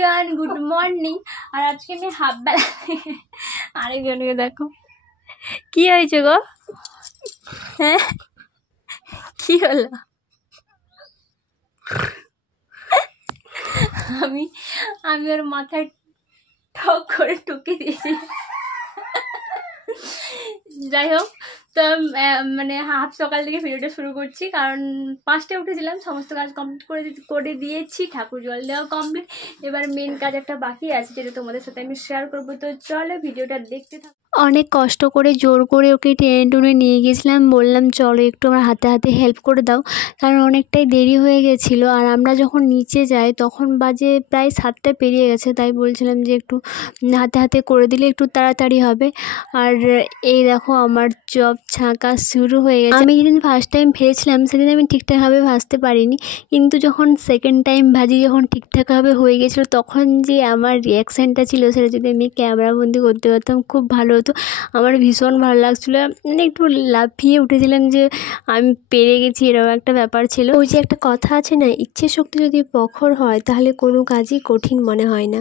Everyone, good morning. আর আজকে আমি half বেলা আরেকজনকে দেখো কি হয়েছে গো, হ্যাঁ কি হলো? আমি আমি ওর মাথায় ঠক করে টুকে দিয়েছি। যাই হোক, তো মানে হাফ সকাল থেকে ভিডিওটা শুরু করছি, কারণ 5টায় উঠেছিলাম, সমস্ত কাজ কমপ্লিট করে দিয়েছি, ঠাকুর জল দেওয়া কমপ্লিট। এবার মেন কাজ একটা বাকি আছে, যেটা তোমাদের সাথে আমি শেয়ার করবো। তো চলো ভিডিওটা দেখতে থাকো। অনেক কষ্ট করে জোর করে ওকে টেনে টুনে নিয়ে গেছিলাম, বললাম চলো একটু আমার হাতে হাতে হেল্প করে দাও, কারণ অনেকটাই দেরি হয়ে গেছিলো। আর আমরা যখন নিচে যাই তখন বাজে প্রায় 7টা পেরিয়ে গেছে, তাই বলছিলাম যে একটু হাতে হাতে করে দিলে একটু তাড়াতাড়ি হবে। আর এই দেখো আমার চপ ছাঁকা শুরু হয়ে গেছে। আমি যেদিন ফার্স্ট টাইম ভেজেছিলাম সেদিন আমি ঠিকঠাকভাবে ভাজতে পারিনি, কিন্তু যখন সেকেন্ড টাইম ভাজি যখন ঠিকঠাকভাবে হয়ে গেছিলো তখন যে আমার রিয়াকশানটা ছিল সেটা যদি আমি ক্যামেরাবন্দি করতে পারতাম খুব ভালো হতো। আমার ভীষণ ভালো লাগছিলো, মানে একটু লাফিয়ে উঠেছিলাম যে আমি পেরে গেছি, এরকম একটা ব্যাপার ছিল। ওই যে একটা কথা আছে না, ইচ্ছে শক্তি যদি প্রখর হয় তাহলে কোনো কাজই কঠিন মনে হয় না।